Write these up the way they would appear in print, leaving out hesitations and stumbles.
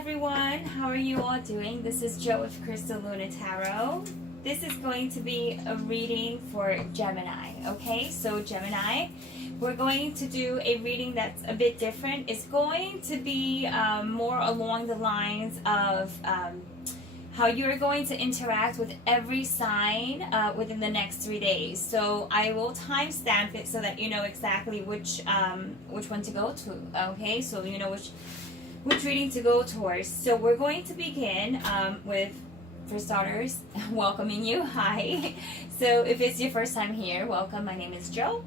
everyone, how are you all doing? This is Jo with Crystal Luna Tarot. This is going to be a reading for Gemini, okay? So Gemini, we're going to do a reading that's a bit different. It's going to be more along the lines of how you're going to interact with every sign within the next 3 days. So I will timestamp it so that you know exactly which one to go to, okay? So you know which reading to go towards. So we're going to begin with, for starters, welcoming you. Hi. So if it's your first time here, welcome. My name is Jo.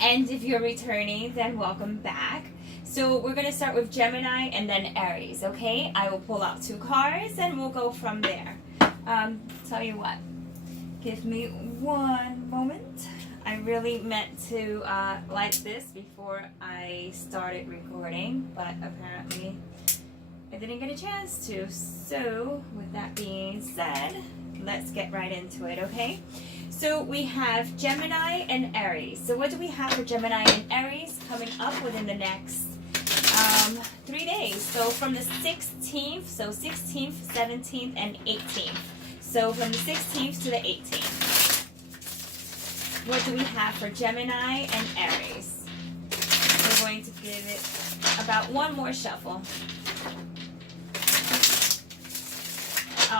And if you're returning, then welcome back. So we're going to start with Gemini and then Aries, okay? I will pull out 2 cards and we'll go from there. Tell you what, give me one moment. I really meant to like this before I started recording, but apparently I didn't get a chance to. So with that being said, let's get right into it, okay? So we have Gemini and Aries. So what do we have for Gemini and Aries coming up within the next 3 days? So from the 16th, so 16th, 17th, and 18th. So from the 16th to the 18th. What do we have for Gemini and Aries? We're going to give it about one more shuffle.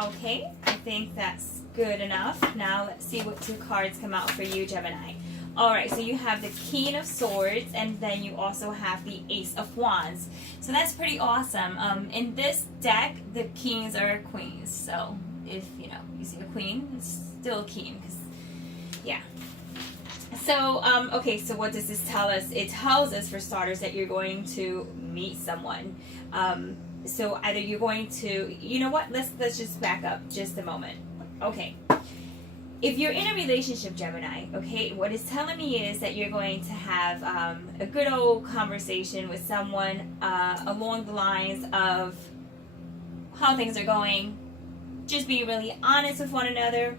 Okay, I think that's good enough. Now let's see what 2 cards come out for you, Gemini. Alright, so you have the King of Swords and then you also have the Ace of Wands. So that's pretty awesome. In this deck, the kings are queens. So if you see a queen, it's still a king. Yeah. So, okay, so what does this tell us? It tells us, for starters, that you're going to meet someone. So either you're going to, you know what, let's just back up just a moment. Okay. If you're in a relationship, Gemini, okay, what it's telling me is that you're going to have a good old conversation with someone along the lines of how things are going. Just be really honest with one another.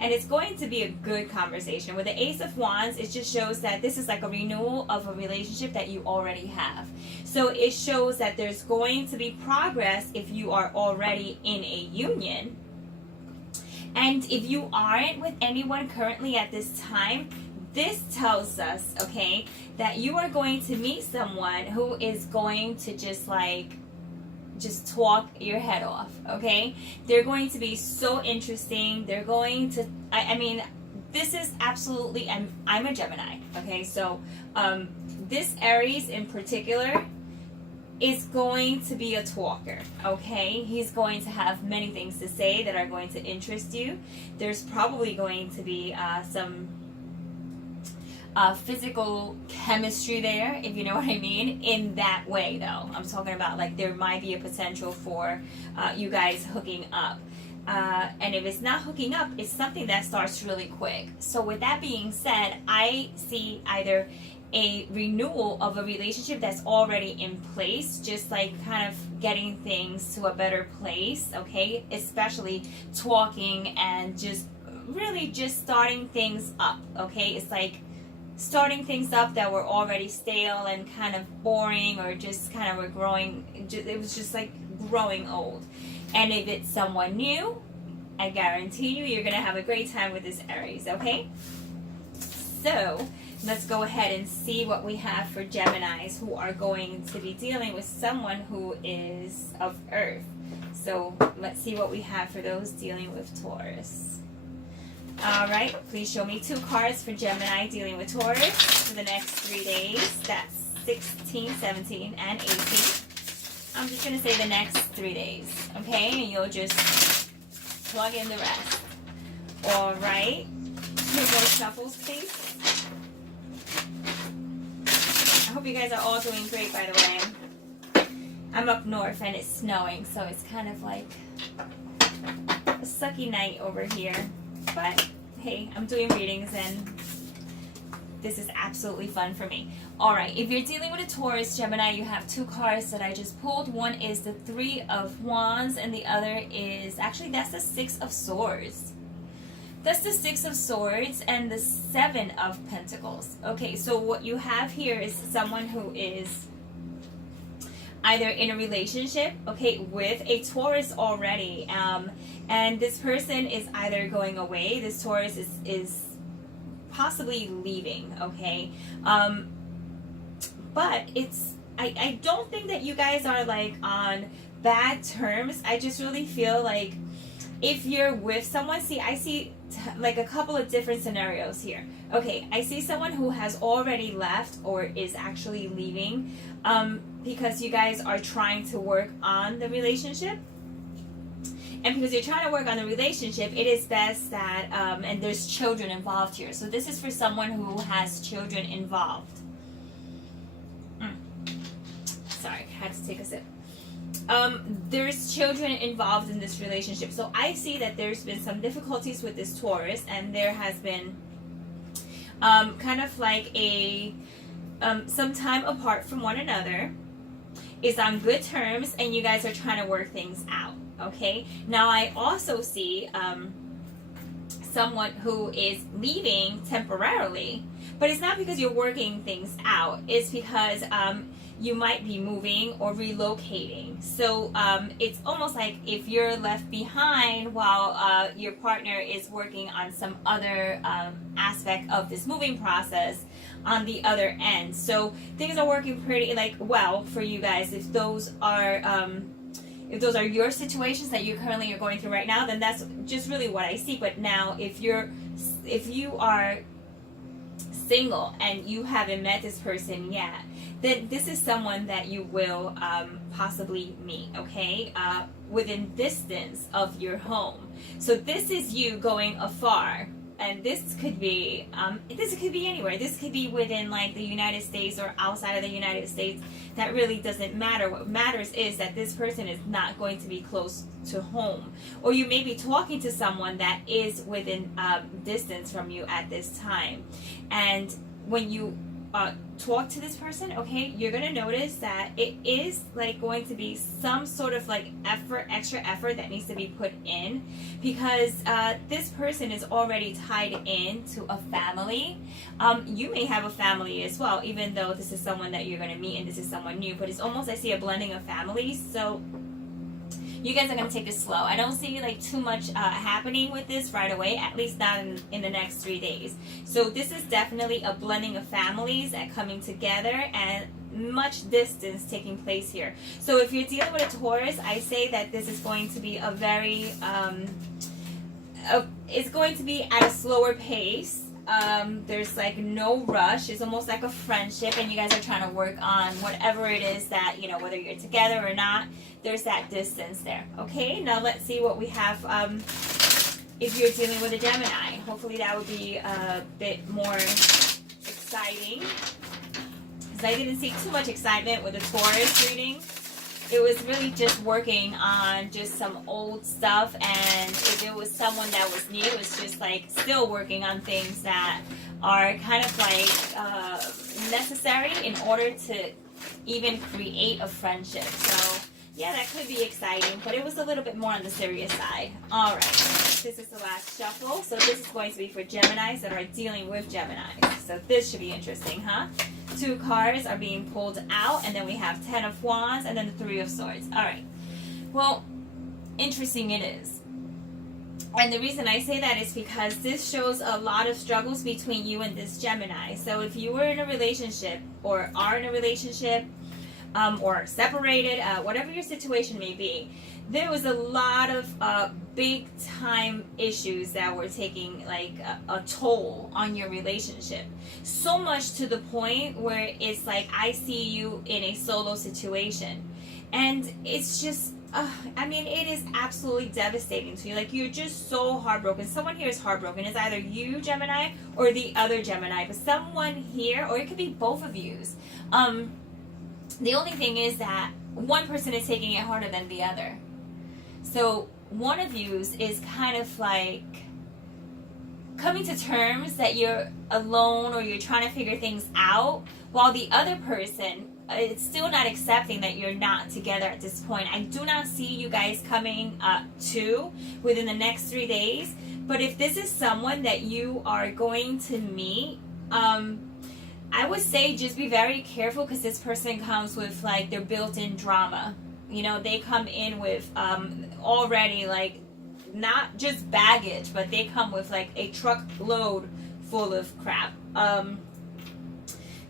And it's going to be a good conversation. With the Ace of Wands, it just shows that this is like a renewal of a relationship that you already have. So it shows that there's going to be progress if you are already in a union. And if you aren't with anyone currently at this time, this tells us, okay, that you are going to meet someone who is going to just talk your head off, okay? They're going to be so interesting. They're going to, I mean, this is absolutely, I'm a Gemini, okay? So this Aries in particular is going to be a talker, okay? He's going to have many things to say that are going to interest you. There's probably going to be some physical chemistry there, if you know what I mean, in that way though. I'm talking about like there might be a potential for you guys hooking up. And if it's not hooking up, it's something that starts really quick. So with that being said, I see either a renewal of a relationship that's already in place, just like kind of getting things to a better place, okay? Especially talking and just really just starting things up, okay? It's like starting things up that were already stale and kind of boring, or just kind of were growing, it was just like growing old. And if it's someone new, I guarantee you're gonna have a great time with this Aries, okay? So let's go ahead and see what we have for Geminis who are going to be dealing with someone who is of Earth. So let's see what we have for those dealing with Taurus. Alright, please show me 2 cards for Gemini dealing with Taurus for the next 3 days. That's 16, 17, and 18. I'm just going to say the next 3 days, okay? And you'll just plug in the rest. Alright, 2 more shuffles, please. I hope you guys are all doing great, by the way. I'm up north and it's snowing, so it's kind of like a sucky night over here. But hey, I'm doing readings and this is absolutely fun for me. Alright, if you're dealing with a Taurus, Gemini, you have 2 cards that I just pulled. One is the 3 of Wands and the other is, actually that's the 6 of Swords. That's the 6 of Swords and the 7 of Pentacles. Okay, so what you have here is someone who is either in a relationship, okay, with a Taurus already, and this person is either going away. This Taurus is possibly leaving, okay, but I don't think that you guys are like on bad terms. I just really feel like if you're with someone, see, I see like a couple of different scenarios here. Okay, I see someone who has already left or is actually leaving because you guys are trying to work on the relationship. And because you're trying to work on the relationship, it is best that, and there's children involved here. So this is for someone who has children involved. Sorry, I had to take a sip. There's children involved in this relationship. So I see that there's been some difficulties with this Taurus, and there has been kind of like some time apart from one another. Is on good terms, and you guys are trying to work things out. Okay, now I also see someone who is leaving temporarily, but it's not because you're working things out. It's because you might be moving or relocating. So it's almost like if you're left behind while your partner is working on some other aspect of this moving process on the other end. So things are working pretty like well for you guys. If those are your situations that you currently are going through right now, then that's just really what I see. But now if you are single and you haven't met this person yet, then this is someone that you will possibly meet, okay, within distance of your home. So this is you going afar. And this could be anywhere. This could be within like the United States or outside of the United States. That really doesn't matter. What matters is that this person is not going to be close to home. Or you may be talking to someone that is within distance from you at this time. And when you talk to this person, okay, you're going to notice that it is like going to be some sort of like extra effort that needs to be put in, because this person is already tied into a family. You may have a family as well, even though this is someone that you're going to meet and this is someone new, but it's almost, I see a blending of families. So you guys are going to take this slow. I don't see like too much happening with this right away, at least not in the next 3 days. So this is definitely a blending of families and coming together, and much distance taking place here. So if you're dealing with a Taurus, I say that this is going to be a very, it's going to be at a slower pace. There's like no rush. It's almost like a friendship, and you guys are trying to work on whatever it is that, you know, whether you're together or not, there's that distance there. Okay, now let's see what we have if you're dealing with a Gemini. Hopefully that would be a bit more exciting, because I didn't see too much excitement with the Taurus reading. It was really just working on just some old stuff, and if it was someone that was new, it's just like still working on things that are kind of like necessary in order to even create a friendship. So yeah, that could be exciting, but it was a little bit more on the serious side. All right, this is the last shuffle. So this is going to be for Geminis that are dealing with Geminis. So this should be interesting, huh? 2 cards are being pulled out, and then we have 10 of Wands and then the 3 of Swords. All right. Well, interesting it is. And the reason I say that is because this shows a lot of struggles between you and this Gemini. So if you were in a relationship or are in a relationship, or separated, whatever your situation may be, there was a lot of big time issues that were taking like a toll on your relationship. So much to the point where it's like, I see you in a solo situation. And it's just, I mean, it is absolutely devastating to you. Like, you're just so heartbroken. Someone here is heartbroken. It's either you, Gemini, or the other Gemini. But someone here, or it could be both of yous. The only thing is that one person is taking it harder than the other. So one of you is kind of like coming to terms that you're alone or you're trying to figure things out, while the other person is still not accepting that you're not together at this point. I do not see you guys coming to within the next 3 days. But if this is someone that you are going to meet, I would say just be very careful, because this person comes with like their built-in drama. You know, they come in with already like not just baggage, but they come with like a truckload full of crap.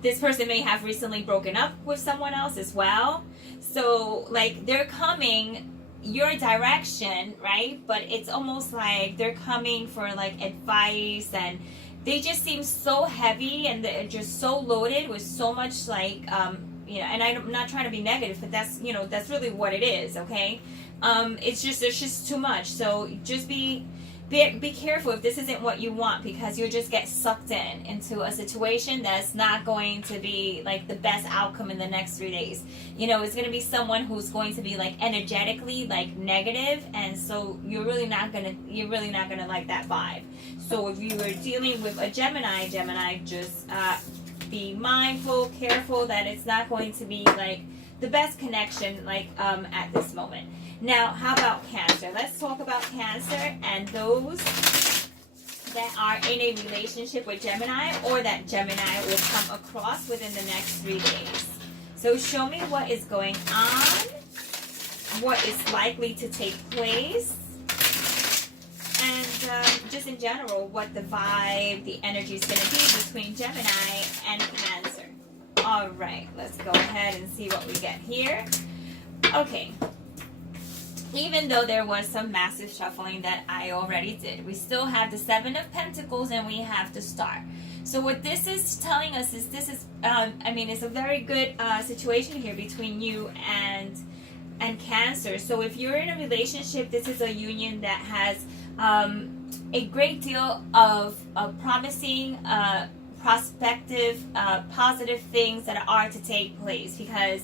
This person may have recently broken up with someone else as well. So like they're coming your direction, right? But it's almost like they're coming for like advice, and they just seem so heavy, and they're just so loaded with so much like you know, and I'm not trying to be negative, but that's, you know, that's really what it is, okay? It's just, there's just too much. So just be careful if this isn't what you want, because you'll just get sucked into a situation that's not going to be like the best outcome in the next 3 days. You know, it's going to be someone who's going to be like energetically like negative, and so you're really not gonna like that vibe. So if you were dealing with a Gemini, just be mindful, careful that it's not going to be like the best connection like at this moment. Now, how about Cancer? Let's talk about Cancer and those that are in a relationship with Gemini, or that Gemini will come across within the next 3 days. So show me what is going on, what is likely to take place, and just in general, what the vibe, the energy is going to be between Gemini and Cancer. All right, let's go ahead and see what we get here. Okay. Even though there was some massive shuffling that I already did, we still have the Seven of Pentacles, and we have the Star. So what this is telling us is this is, I mean, it's a very good situation here between you and Cancer. So if you're in a relationship, this is a union that has a great deal of promising, prospective, positive things that are to take place, because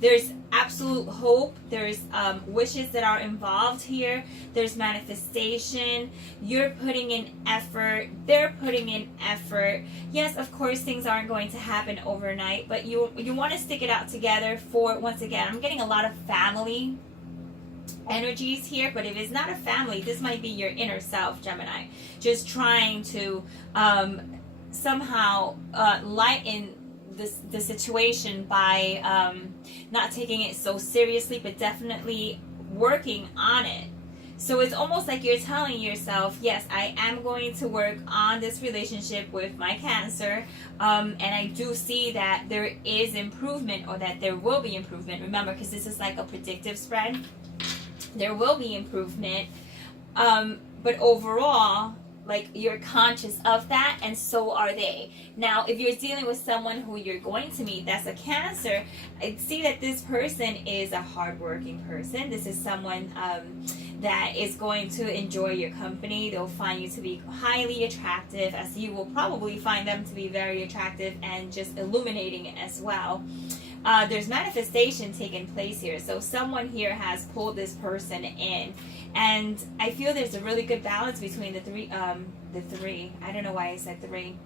there's absolute hope. There's wishes that are involved here. There's manifestation. You're putting in effort. They're putting in effort. Yes, of course, things aren't going to happen overnight, but you want to stick it out together for, once again, I'm getting a lot of family energies here, but if it's not a family, this might be your inner self, Gemini, just trying to somehow lighten the situation by not taking it so seriously, but definitely working on it. So it's almost like you're telling yourself, yes, I am going to work on this relationship with my Cancer, and I do see that there is improvement, or that there will be improvement. Remember, because this is like a predictive spread, there will be improvement, but overall, like, you're conscious of that, and so are they. Now, if you're dealing with someone who you're going to meet that's a Cancer, I see that this person is a hardworking person. This is someone that is going to enjoy your company. They'll find you to be highly attractive, as you will probably find them to be very attractive and just illuminating it as well. There's manifestation taking place here. So someone here has pulled this person in. And I feel there's a really good balance between the three. I don't know why I said three.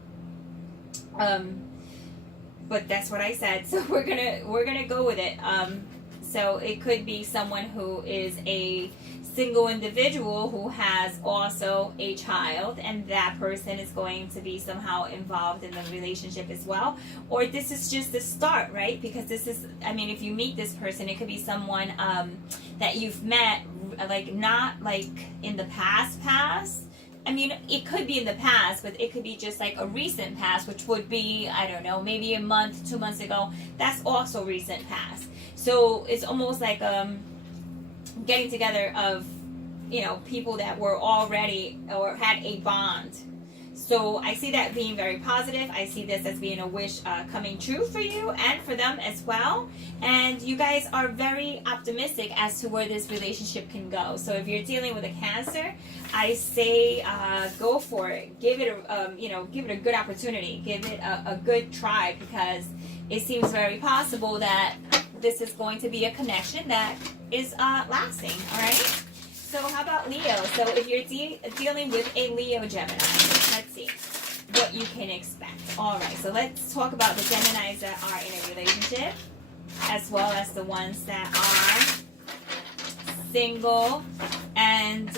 But that's what I said. So we're gonna go with it. So it could be someone who is a single individual who has also a child, and that person is going to be somehow involved in the relationship as well. Or this is just the start, right? Because this is, I mean, if you meet this person, it could be someone that you've met, like, not like in the past. I mean, it could be in the past, but it could be just like a recent past, which would be, I don't know, maybe a month, 2 months ago. That's also recent past. So it's almost like getting together of, you know, people that were already or had a bond. So I see that being very positive. I see this as being a wish coming true for you and for them as well. And you guys are very optimistic as to where this relationship can go. So if you're dealing with a Cancer, I say go for it. Give it a good opportunity. Give it a good try, because it seems very possible that this is going to be a connection that is lasting. All right. So how about Leo? So if you're dealing with a Leo Gemini, let's see what you can expect. All right, so let's talk about the Geminis that are in a relationship, as well as the ones that are single and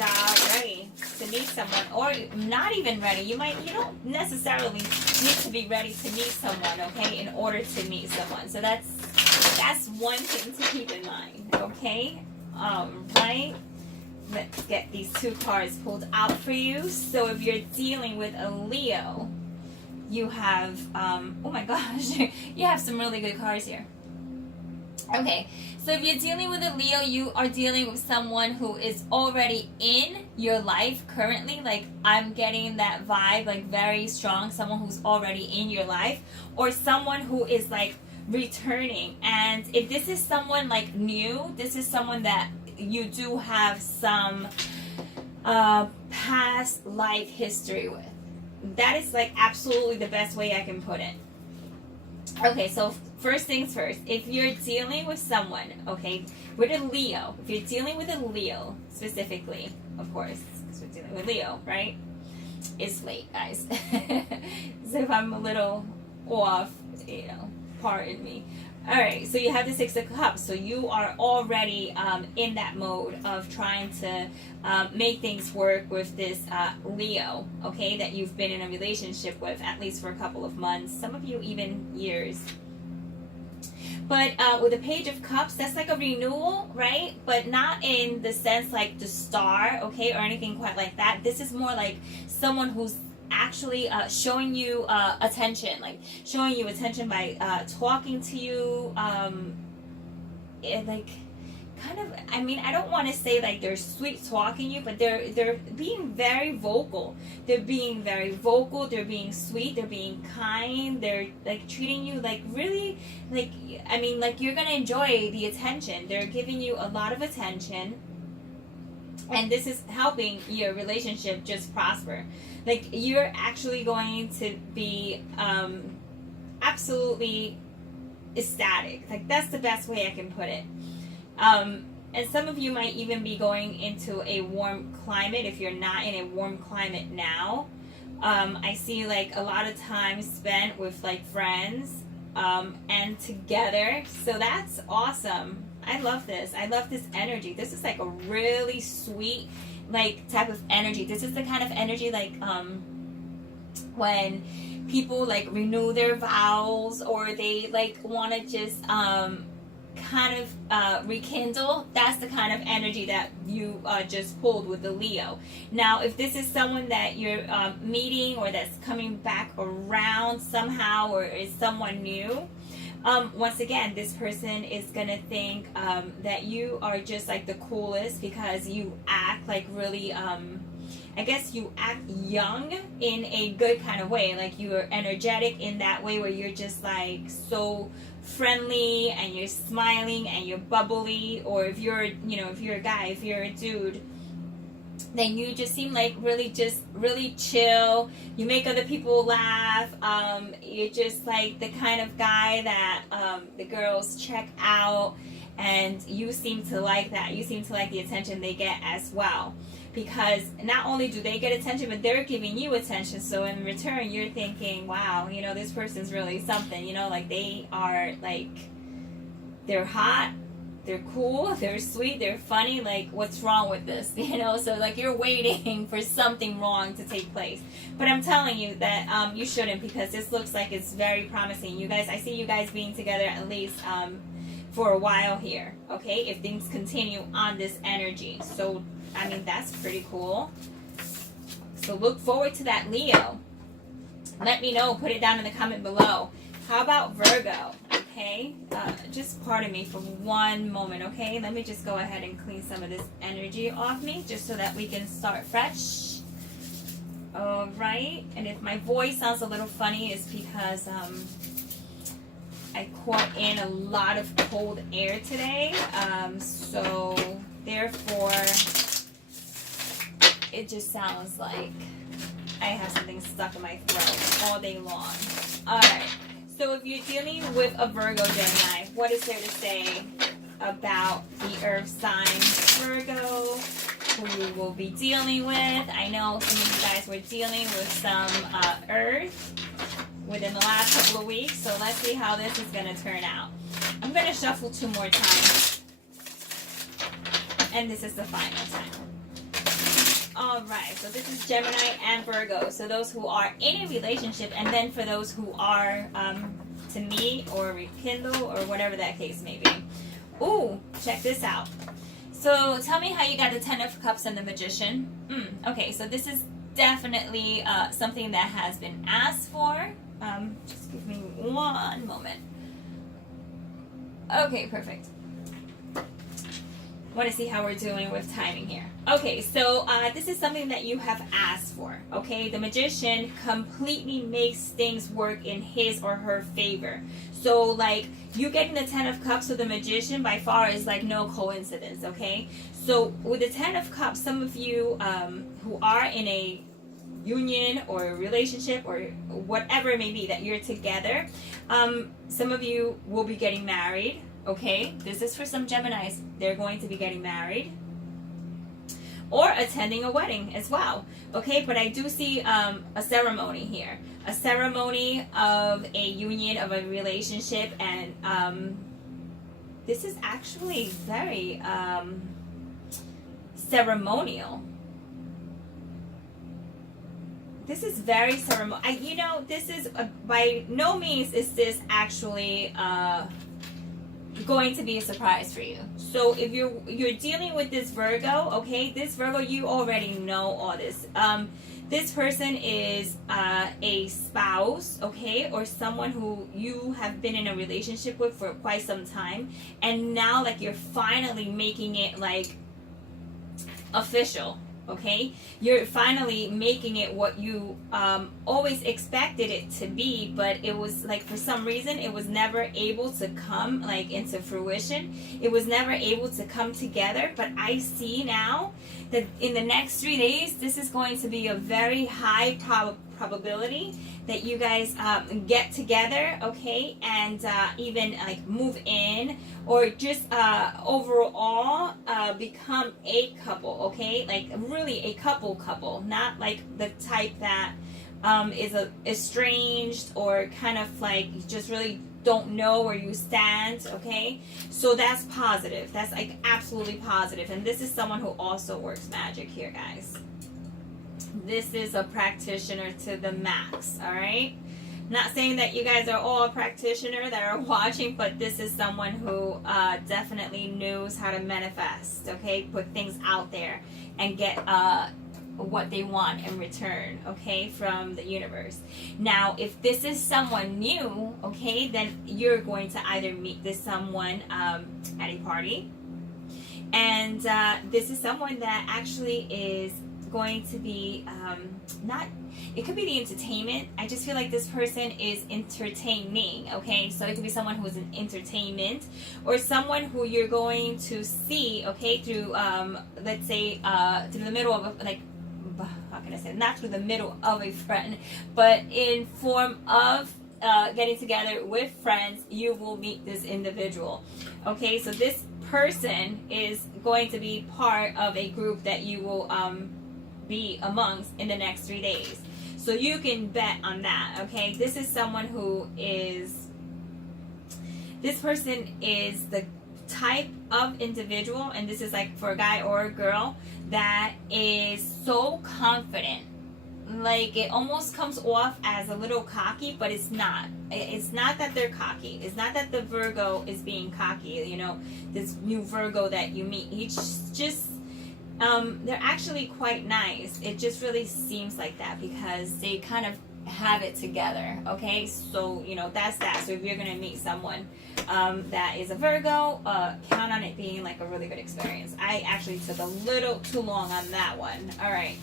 ready to meet someone, or not even ready. You don't necessarily need to be ready to meet someone, okay, in order to meet someone. So that's one thing to keep in mind, okay? Right? Let's get these two cards pulled out for you. So if you're dealing with a Leo, you have, oh my gosh, you have some really good cards here. Okay, so if you're dealing with a Leo, you are dealing with someone who is already in your life currently. Like, I'm getting that vibe, like, very strong. Someone who's already in your life, or someone who is, like, returning. And if this is someone, like, new, this is someone that you do have some past life history with. That is, like, absolutely the best way I can put it. Okay, so first things first, if you're dealing with someone, okay, with a Leo, if you're dealing with a Leo specifically, of course, because we're dealing with Leo, right? It's late, guys. So if I'm a little off, you know, pardon me. All right, so you have the Six of Cups. So you are already in that mode of trying to make things work with this Leo, okay, that you've been in a relationship with, at least for a couple of months, some of you even years. But with the Page of Cups, that's like a renewal, right? But not in the sense like the star, okay, or anything quite like that. This is more like someone who's actually showing you attention, like showing you attention by talking to you, like kind of, I mean, I don't want to say like they're sweet talking you, but they're being very vocal. They're being very vocal, they're being sweet, they're being kind, they're like treating you like really, like, I mean, like you're gonna enjoy the attention. They're giving you a lot of attention, and this is helping your relationship just prosper. Like, you're actually going to be absolutely ecstatic. Like, that's the best way I can put it. And some of you might even be going into a warm climate if you're not in a warm climate now. I see like a lot of time spent with like friends and together. So that's awesome. I love this. I love this energy. This is like a really sweet like type of energy. This is the kind of energy like when people like renew their vows, or they like want to just kind of rekindle. That's the kind of energy that you just pulled with the Leo. Now, if this is someone that you're meeting, or that's coming back around somehow, or is someone new, once again, this person is gonna think that you are just like the coolest, because you act like really I guess you act young in a good kind of way. Like, you are energetic in that way where you're just like so friendly, and you're smiling, and you're bubbly. Or if you're, you know, if you're a guy, if you're a dude, then you just seem like really chill. You make other people laugh. You're just like the kind of guy that the girls check out, and you seem to like that. You seem to like the attention they get as well, because not only do they get attention, but they're giving you attention. So in return, you're thinking, wow, you know, this person's really something. You know, like they are like, they're hot, they're cool, they're sweet, they're funny. Like, what's wrong with this? You know, so like you're waiting for something wrong to take place. But I'm telling you that you shouldn't, because this looks like it's very promising. You guys, I see you guys being together at least for a while here, okay, if things continue on this energy. So, I mean, that's pretty cool. So look forward to that, Leo. Let me know. Put it down in the comment below. How about Virgo? Okay, just pardon me for one moment, okay? Let me just go ahead and clean some of this energy off me, just so that we can start fresh. All right, and if my voice sounds a little funny, it's because I caught in a lot of cold air today, so therefore it just sounds like I have something stuck in my throat all day long. All right. So if you're dealing with a Virgo, Gemini, what is there to say about the earth sign Virgo, who you will be dealing with? I know some of you guys were dealing with some earth within the last couple of weeks, so let's see how this is going to turn out. I'm going to shuffle 2 more times, and this is the final time. All right, so this is Gemini and Virgo. So those who are in a relationship, and then for those who are to meet or rekindle or whatever that case may be. Ooh, check this out. So tell me how you got the Ten of Cups and the Magician. Okay, so this is definitely something that has been asked for. Just give me one moment. Okay, perfect. Want to see how we're doing with timing here. Okay, so this is something that you have asked for. Okay, the Magician completely makes things work in his or her favor. So like you getting the Ten of Cups with the Magician by far is like no coincidence. Okay, so with the Ten of Cups, some of you who are in a union or a relationship or whatever it may be that you're together, some of you will be getting married. Okay, this is for some Geminis. They're going to be getting married or attending a wedding as well. Okay, but I do see a ceremony here. A ceremony of a union, of a relationship, and this is actually very ceremonial. This is very ceremonial. You know, this is by no means is this actually going to be a surprise for you. So if you're dealing with this Virgo, okay, this Virgo, you already know all this. This person is a spouse, okay, or someone who you have been in a relationship with for quite some time, and now like you're finally making it like official. Okay, you're finally making it what you always expected it to be, but it was like for some reason it was never able to come like into fruition. It was never able to come together. But I see now that in the next 3 days, this is going to be a very high probability that you guys get together, okay, and even like move in or just overall become a couple, okay, like really a couple, not like the type that is estranged or kind of like you just really don't know where you stand, okay? So that's positive. That's like absolutely positive. And this is someone who also works magic here, guys. This is a practitioner to the max, all right? Not saying that you guys are all a practitioner that are watching, but this is someone who definitely knows how to manifest, okay? Put things out there and get what they want in return, okay, from the universe. Now, if this is someone new, okay, then you're going to either meet this someone at a party, and this is someone that actually is going to be not, it could be the entertainment. I just feel like this person is entertaining, okay? So it could be someone who's in entertainment or someone who you're going to see, okay, through, let's say, through the middle of, like, how can I say, not through the middle of a friend, but in form of getting together with friends, you will meet this individual, okay? So this person is going to be part of a group that you will be amongst in the next 3 days. So you can bet on that, okay? This is someone who is, this person is the type of individual, and this is like for a guy or a girl, that is so confident. Like it almost comes off as a little cocky, but it's not. It's not that they're cocky. It's not that the Virgo is being cocky, you know, this new Virgo that you meet. He's just, they're actually quite nice. It just really seems like that because they kind of have it together, okay? So, you know, that's that. So if you're going to meet someone that is a Virgo, count on it being like a really good experience. I actually took a little too long on that one. All right,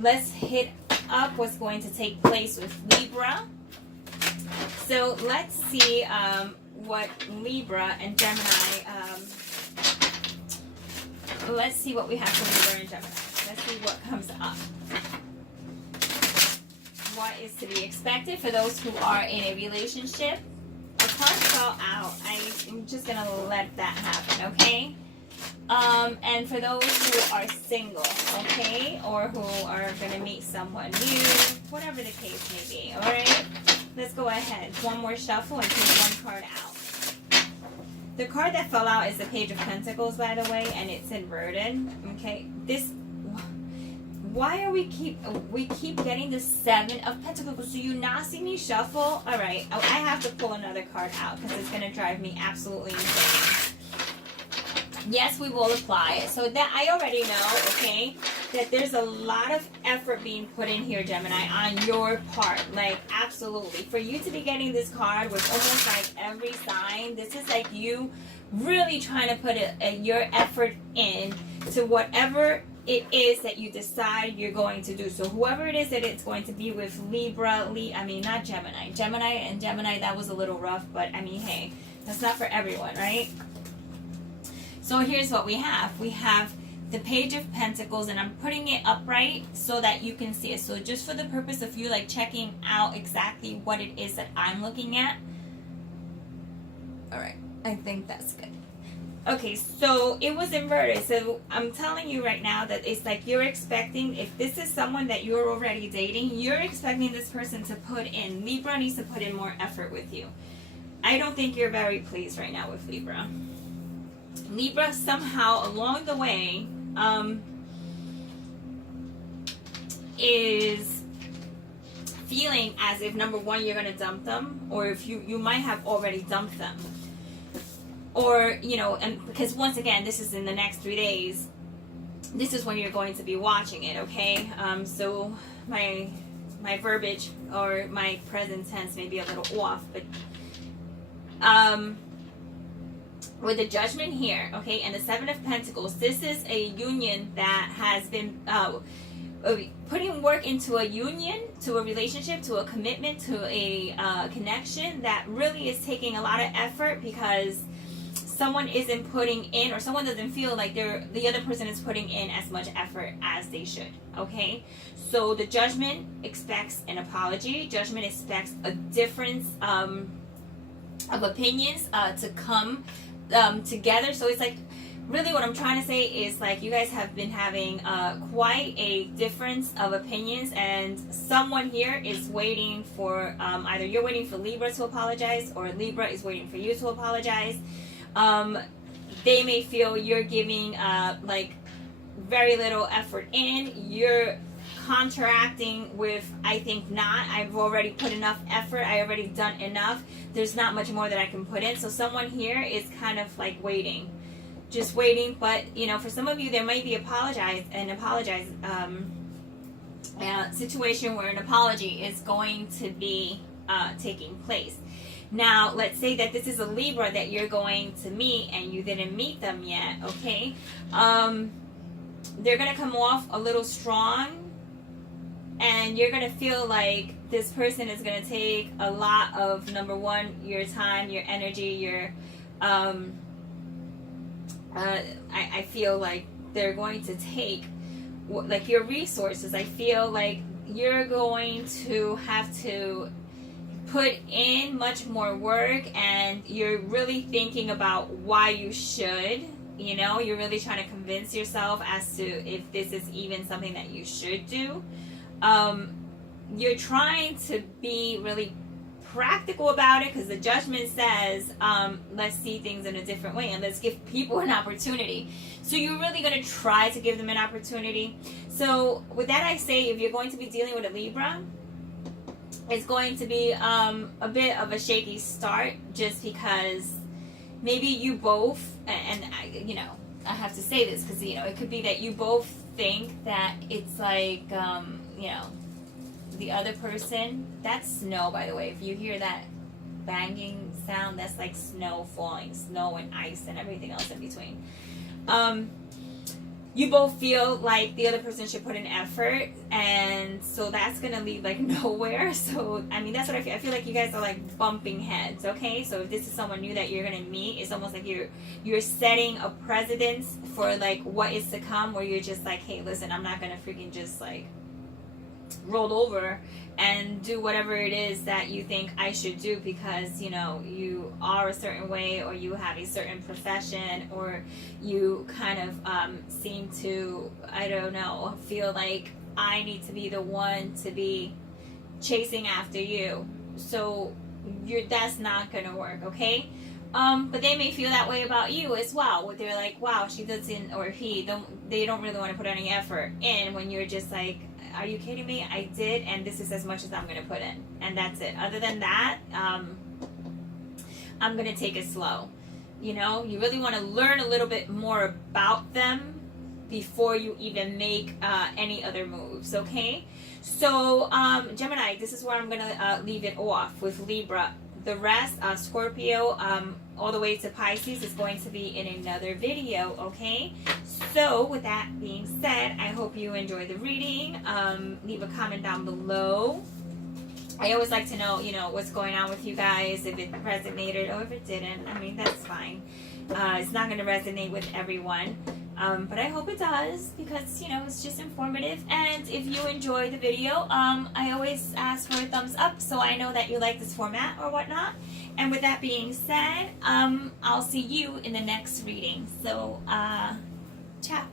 let's hit up what's going to take place with Libra. So let's see what Libra and Gemini, let's see what we have for Libra and Gemini. Let's see what comes up. What is to be expected for those who are in a relationship? A card fell out. I'm just going to let that happen, okay? And for those who are single, okay? Or who are going to meet someone new, whatever the case may be, all right? Let's go ahead. One more shuffle and take one card out. The card that fell out is the Page of Pentacles, by the way, and it's inverted, okay? This, why are we keep getting the Seven of Pentacles? Do you not see me shuffle? All right, I have to pull another card out because it's going to drive me absolutely insane. Yes, we will apply it. So that I already know, okay, that there's a lot of effort being put in here, Gemini, on your part. Like, absolutely. For you to be getting this card with almost like every sign, this is like you really trying to put your effort in to whatever it is that you decide you're going to do. So whoever it is that it's going to be with, Libra, I mean, not Gemini. Gemini, that was a little rough, but I mean, hey, that's not for everyone, right? So here's what we have. We have the Page of Pentacles, and I'm putting it upright so that you can see it. So just for the purpose of you like checking out exactly what it is that I'm looking at. All right, I think that's good. Okay, so it was inverted. So I'm telling you right now that it's like you're expecting, if this is someone that you're already dating, you're expecting this person to put in, Libra needs to put in more effort with you. I don't think you're very pleased right now with Libra. Libra somehow along the way is feeling as if, number one, you're going to dump them, or if you might have already dumped them. Or, you know, and because once again, this is in the next 3 days, this is when you're going to be watching it, okay? So my verbiage or my present tense may be a little off, but with the Judgment here, okay, and the Seven of Pentacles, this is a union that has been putting work into a union, to a relationship, to a commitment, to a connection that really is taking a lot of effort because someone isn't putting in, or someone doesn't feel like the other person is putting in as much effort as they should, okay? So the Judgment expects an apology. Judgment expects a difference of opinions to come together. So it's like, really what I'm trying to say is like you guys have been having quite a difference of opinions, and someone here is waiting for, either you're waiting for Libra to apologize, or Libra is waiting for you to apologize. They may feel you're giving like very little effort in. You're contracting with, I think not. I've already put enough effort. I already done enough. There's not much more that I can put in. So someone here is kind of like waiting, just waiting. But you know, for some of you, there might be situation where an apology is going to be taking place. Now, let's say that this is a Libra that you're going to meet and you didn't meet them yet, okay? They're going to come off a little strong, and you're going to feel like this person is going to take a lot of, number one, your time, your energy, your, I feel like they're going to take, like, your resources. I feel like you're going to have to put in much more work, and you're really thinking about why you should, you know, you're really trying to convince yourself as to if this is even something that you should do. You're trying to be really practical about it, because the Judgment says, let's see things in a different way and let's give people an opportunity. So you're really going to try to give them an opportunity. So with that, I say, if you're going to be dealing with a Libra, it's going to be a bit of a shaky start, just because maybe you both, and you know, I have to say this because, you know, it could be that you both think that it's like, you know, the other person, that's snow, by the way. If you hear that banging sound, that's like snow falling, snow and ice and everything else in between. You both feel like the other person should put in effort, and so that's gonna lead like nowhere. So I mean, that's what I feel. I feel like you guys are like bumping heads, okay? So if this is someone new that you're gonna meet, it's almost like you're setting a precedence for like what is to come, where you're just like, hey, listen, I'm not gonna freaking just like roll over and do whatever it is that you think I should do because, you know, you are a certain way, or you have a certain profession, or you kind of seem to, I don't know, feel like I need to be the one to be chasing after you. So that's not going to work, okay? But they may feel that way about you as well. Where they're like, wow, she doesn't, or they don't really want to put any effort in, when you're just like, are you kidding me? I did, and this is as much as I'm going to put in. And that's it. Other than that, I'm going to take it slow. You know, you really want to learn a little bit more about them before you even make any other moves, okay? So, Gemini, this is where I'm going to leave it off with Libra. The rest, Scorpio, all the way to Pisces, is going to be in another video, okay? So, with that being said, I hope you enjoyed the reading. Leave a comment down below. I always like to know, you know, what's going on with you guys, if it resonated or if it didn't. I mean, that's fine. It's not going to resonate with everyone. But I hope it does, because, you know, it's just informative. And if you enjoy the video, I always ask for a thumbs up so I know that you like this format or whatnot. And with that being said, I'll see you in the next reading. So, ciao.